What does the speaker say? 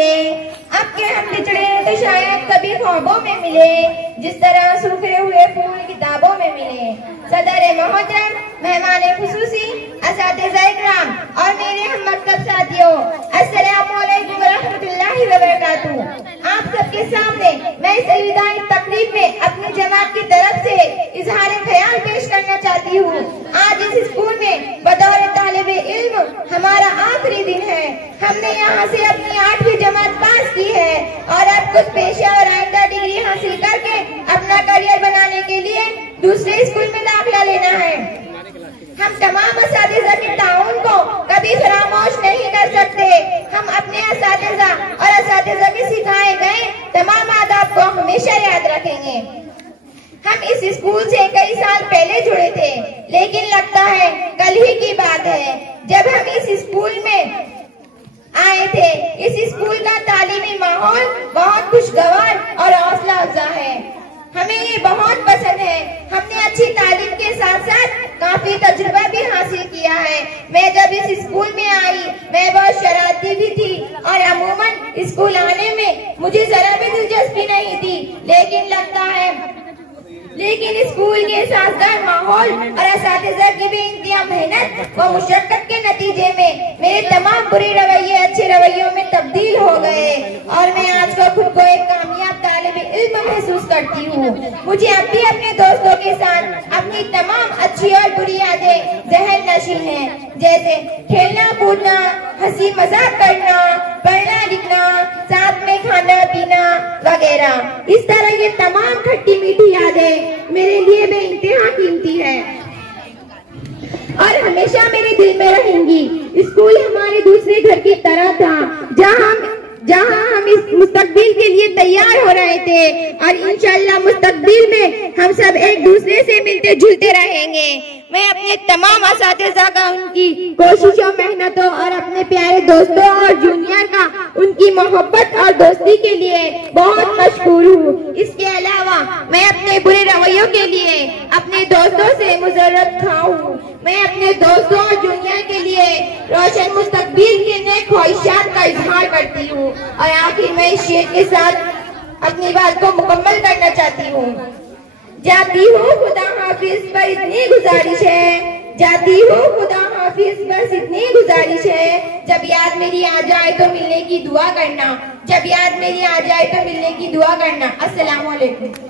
मिले। अब के हम बिछड़े तो शायद कभी ख्वाबों में मिले, जिस तरह सूखे हुए फूल किताबों में मिले। सदर मोहतरम, मेहमान खुसूसी, असातिज़ा इकराम और मेरे हम मकतब साथियों, अस्सलामु अलैकुम रहमतुल्लाहि व बरकातुहू। आप सबके सामने मैं इस अलविदाई तकरीब में अपनी जमात की तरफ से इजहार ख्याल पेश करना चाहती हूँ। आज इस स्कूल में बतौर तालिबे इल्म हमारा आखिरी दिन है। हमने यहाँ से अपनी 8वीं जमात पास की है और अब कुछ पेशा और आइंदा डिग्री हासिल करके अपना करियर बनाने के लिए दूसरे स्कूल में दाखिला लेना है। हम तमाम असातिज़ा के ताउन को कभी फरामोश नहीं कर सकते। हम अपने असातिज़ा और असातिज़ा में सिखाए गए तमाम आदाब को हमेशा याद रखेंगे। हम इस स्कूल से कई साल पहले जुड़े थे, लेकिन लगता है कल ही की बात है जब हम इस स्कूल में आए थे। इस स्कूल का तालीमी माहौल बहुत खुशगवार और हौसला अफजा है। हमें ये बहुत पसंद है। हमने अच्छी तालीम के साथ साथ काफी तजुर्बा भी हासिल किया है। मैं जब इस स्कूल में आई मैं बहुत शरारती भी थी और अमूमन स्कूल आने में मुझे जरा भी दिलचस्पी नहीं थी, लेकिन स्कूल के साजगार माहौल और असातिज़ा की बेइंतहा मेहनत व मुशक्कत के नतीजे में मेरे तमाम बुरे रवैये अच्छे रवैयों में तब्दील हो गए और मैं आज को खुद को एक कामयाब तालिबे इल्म महसूस करती हूँ। मुझे अब भी अपने दोस्तों के साथ अपनी तमाम अच्छी और बुरी यादें ज़हन नशीन है, जैसे खेलना कूदना, हंसी मजाक करना, पढ़ना लिखना, साथ में खाना पीना वगैरह। इस तरह ये तमाम खट्टी मीठी यादें मेरे लिए बेइंतहा कीमती है और हमेशा मेरे दिल में रहेंगी। स्कूल हमारे दूसरे घर की तरह था, जहाँ हम इस मुस्तकबिल के लिए तैयार हो रहे थे और इंशाअल्लाह मुस्तकबिल में हम सब एक दूसरे से मिलते जुलते रहेंगे। मैं अपने तमाम असातिज़ा का उनकी कोशिशों, मेहनतों और अपने प्यारे दोस्तों और जूनियर का उनकी मोहब्बत और दोस्ती के लिए बहुत मशहूर हूँ। इसके अलावा मैं अपने बुरे रवैयों के लिए अपने दोस्तों से मुजर्रत हूँ। मैं अपने दोस्तों और जूनियर के लिए रोशन मुस्तकबिल के नए ख्वाहिशात का इजहार करती हूँ और आखिर में इस शेर के साथ अपनी बात को मुकम्मल करना चाहती हूँ। जाती हूँ खुदा हाफिज पर इतनी गुजारिश है, जाती हूँ खुदा हाफिज बस इतनी गुजारिश है, जब याद मेरी आ जाए तो मिलने की दुआ करना, जब याद मेरी आ जाए तो मिलने की दुआ करना। अस्सलाम वालेकुम।